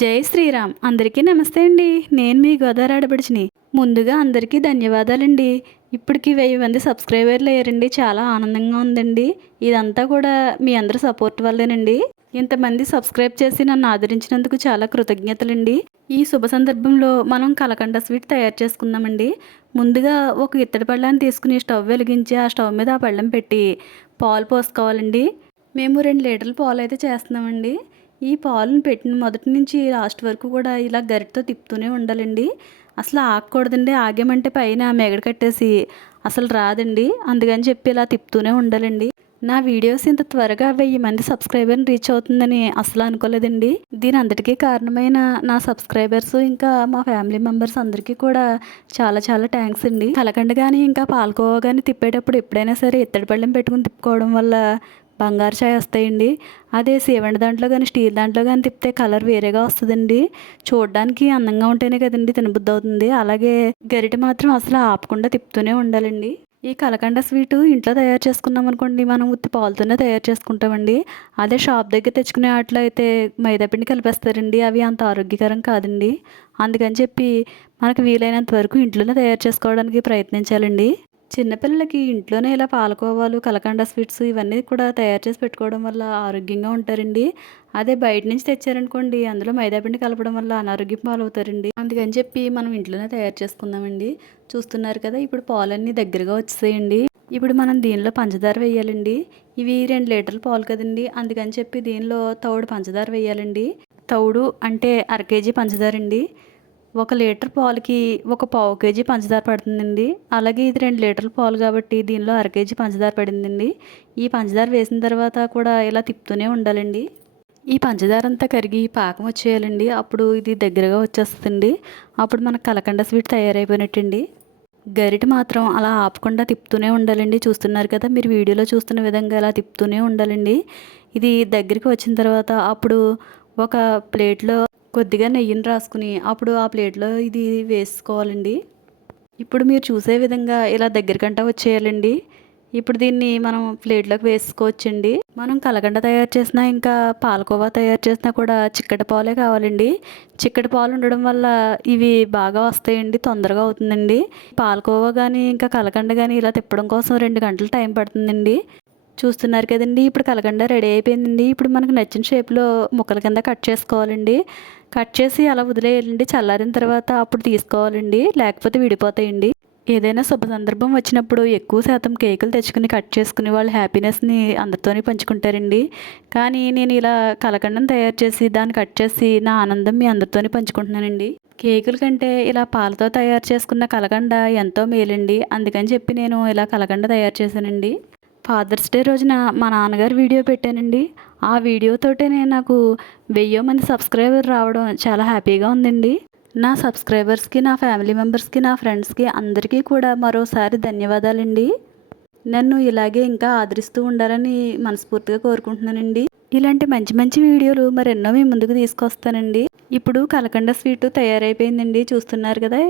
జై శ్రీరామ్. అందరికీ నమస్తే అండి. నేను మీ గోదావరి ఆడపడిచిని. ముందుగా అందరికీ ధన్యవాదాలండి. ఇప్పటికి 1000 మంది సబ్స్క్రైబర్లు అయ్యారండి. చాలా ఆనందంగా ఉందండి. ఇదంతా కూడా మీ అందరి సపోర్ట్ వల్లేనండి. ఇంతమంది సబ్స్క్రైబ్ చేసి నన్ను ఆదరించినందుకు చాలా కృతజ్ఞతలండి. ఈ శుభ సందర్భంలో మనం కలకండ స్వీట్ తయారు చేసుకుందామండి. ముందుగా ఒక ఇత్తడి పళ్ళాన్ని తీసుకుని స్టవ్ వెలిగించి ఆ స్టవ్ మీద ఆ పళ్ళెం పెట్టి పాలు పోసుకోవాలండి. మేము 2 లీటర్ల పాలు అయితే చేస్తున్నామండి. ఈ పాలను పెట్టిన మొదటి నుంచి లాస్ట్ వరకు కూడా ఇలా గరిటతో తిప్పుతూనే ఉండాలండి. అసలు ఆగకూడదండి. ఆగామంటే పైన మెగడ కట్టేసి అసలు రాదండి. అందుకని చెప్పి ఇలా తిప్పుతూనే ఉండాలండి. నా వీడియోస్ ఇంత త్వరగా 1000 మంది సబ్స్క్రైబర్ని రీచ్ అవుతుందని అసలు అనుకోలేదండి. దీని అంతటికీ కారణమైన నా సబ్స్క్రైబర్స్ ఇంకా మా ఫ్యామిలీ మెంబర్స్ అందరికీ కూడా చాలా చాలా థ్యాంక్స్ అండి. కలకండ కానీ ఇంకా పాలకోవా కానీ తిప్పేటప్పుడు ఎప్పుడైనా సరే ఇత్తడి పళ్ళెం పెట్టుకుని తిప్పుకోవడం వల్ల బంగారు ఛాయ్ వస్తాయండి. అదే సీవండి దాంట్లో కానీ స్టీల్ దాంట్లో కానీ తిప్పితే కలర్ వేరేగా వస్తుందండి. చూడడానికి అందంగా ఉంటేనే కదండి తినబుద్ధి అవుతుంది. అలాగే గరిటె మాత్రం అసలు ఆపకుండా తిప్పుతూనే ఉండాలండి. ఈ కలకండ స్వీటు ఇంట్లో తయారు చేసుకున్నాం అనుకోండి, మనం ఉత్తి పాలతోనే తయారు చేసుకుంటామండి. అదే షాప్ దగ్గర తెచ్చుకునే వాటిలో అయితే మైదాపిండి కలిపేస్తారండి. అవి అంత ఆరోగ్యకరం కాదండి. అందుకని చెప్పి మనకు వీలైనంత వరకు ఇంట్లోనే తయారు చేసుకోవడానికి ప్రయత్నించాలండి. చిన్నపిల్లలకి ఇంట్లోనే ఇలా పాలకోవాలు, కలకండ స్వీట్స్ ఇవన్నీ కూడా తయారు చేసి పెట్టుకోవడం వల్ల ఆరోగ్యంగా ఉంటారండి. అదే బయట నుంచి తెచ్చారనుకోండి, అందులో మైదాపిండి కలపడం వల్ల అనారోగ్యం పాలవుతారండి. అందుకని చెప్పి మనం ఇంట్లోనే తయారు చేసుకుందామండి. చూస్తున్నారు కదా, ఇప్పుడు పాలన్నీ దగ్గరగా వచ్చేసేయండి. ఇప్పుడు మనం దీనిలో పంచదార వేయాలండి. ఇవి 2 లీటర్ల పాలు కదండి. అందుకని చెప్పి దీనిలో తౌడు పంచదార వేయాలండి. తౌడు అంటే అర కేజీ పంచదార అండి. 1 లీటర్ పాలకి ఒక పావు కేజీ పంచదార పడుతుందండి. అలాగే ఇది 2 లీటర్ల పాలు కాబట్టి దీనిలో అర కేజీ పంచదార పడిందండి. ఈ పంచదార వేసిన తర్వాత కూడా ఇలా తిప్పుతూనే ఉండాలండి. ఈ పంచదార అంతా కరిగి పాకం వచ్చేయాలండి. అప్పుడు ఇది దగ్గరగా వచ్చేస్తుందండి. అప్పుడు మనకు కలకండ స్వీట్ తయారైపోయినట్టండి. గరిటె మాత్రం అలా ఆపకుండా తిప్పుతూనే ఉండాలండి. చూస్తున్నారు కదా, మీరు వీడియోలో చూస్తున్న విధంగా ఇలా తిప్పుతూనే ఉండాలండి. ఇది దగ్గరికి వచ్చిన తర్వాత అప్పుడు ఒక ప్లేట్లో కొద్దిగా నెయ్యిని రాసుకుని అప్పుడు ఆ ప్లేట్లో ఇది వేసుకోవాలండి. ఇప్పుడు మీరు చూసే విధంగా ఇలా దగ్గరికంటా వచ్చేయాలండి. ఇప్పుడు దీన్ని మనం ప్లేట్లోకి వేసుకోవచ్చండి. మనం కలకండ తయారు చేసినా ఇంకా పాలకోవా తయారు చేసినా కూడా చిక్కటి పాలే కావాలండి. చిక్కటి పాలు ఉండడం వల్ల ఇవి బాగా వస్తాయండి, తొందరగా అవుతుందండి. పాలకోవా కానీ ఇంకా కలకండ కానీ ఇలా తిప్పడం కోసం 2 గంటలు టైం పడుతుందండి. చూస్తున్నారు కదండి, ఇప్పుడు కలకండ రెడీ అయిపోయిందండి. ఇప్పుడు మనకు నచ్చిన షేప్లో ముక్కల కింద కట్ చేసుకోవాలండి. కట్ చేసి అలా వదిలేయాలండి. చల్లారిన తర్వాత అప్పుడు తీసుకోవాలండి, లేకపోతే విడిపోతాయండి. ఏదైనా శుభ సందర్భం వచ్చినప్పుడు ఎక్కువ శాతం కేకులు తెచ్చుకుని కట్ చేసుకుని వాళ్ళ హ్యాపీనెస్ని అందరితోనే పంచుకుంటారండి. కానీ నేను ఇలా కలకండను తయారు చేసి దాన్ని కట్ చేసి నా ఆనందం మీ అందరితోనే పంచుకుంటున్నానండి. కేకుల కంటే ఇలా పాలతో తయారు చేసుకున్న కలకండ ఎంతో మేలండి. అందుకని చెప్పి నేను ఇలా కలకండ తయారు చేశానండి. ఫాదర్స్ డే రోజున మా నాన్నగారు వీడియో పెట్టానండి. ఆ వీడియోతోటే నాకు 1000 మంది సబ్స్క్రైబర్ రావడం చాలా హ్యాపీగా ఉందండి. నా సబ్స్క్రైబర్స్కి, నా ఫ్యామిలీ మెంబర్స్కి, నా ఫ్రెండ్స్కి అందరికీ కూడా మరోసారి ధన్యవాదాలండి. నన్ను ఇలాగే ఇంకా ఆదరిస్తూ ఉండాలని మనస్ఫూర్తిగా కోరుకుంటున్నానండి. ఇలాంటి మంచి మంచి వీడియోలు మరెన్నో మీ ముందుకు తీసుకొస్తానండి. ఇప్పుడు కలకండ స్వీటు తయారైపోయిందండి. చూస్తున్నారు కదా,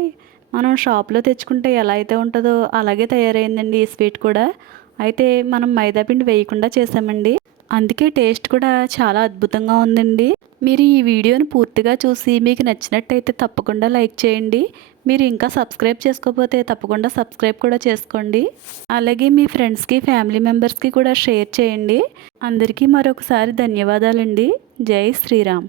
మనం షాప్లో తెచ్చుకుంటే ఎలా అయితే ఉంటుందో అలాగే తయారైందండి ఈ స్వీట్ కూడా. అయితే మనం మైదాపిండి వేయకుండా చేసామండి. అందుకే టేస్ట్ కూడా చాలా అద్భుతంగా ఉందండి. మీరు ఈ వీడియోని పూర్తిగా చూసి మీకు నచ్చినట్టయితే తప్పకుండా లైక్ చేయండి. మీరు ఇంకా సబ్స్క్రైబ్ చేసుకోకపోతే తప్పకుండా సబ్స్క్రైబ్ కూడా చేసుకోండి. అలాగే మీ ఫ్రెండ్స్కి, ఫ్యామిలీ మెంబర్స్కి కూడా షేర్ చేయండి. అందరికీ మరొకసారి ధన్యవాదాలండి. జై శ్రీరామ్.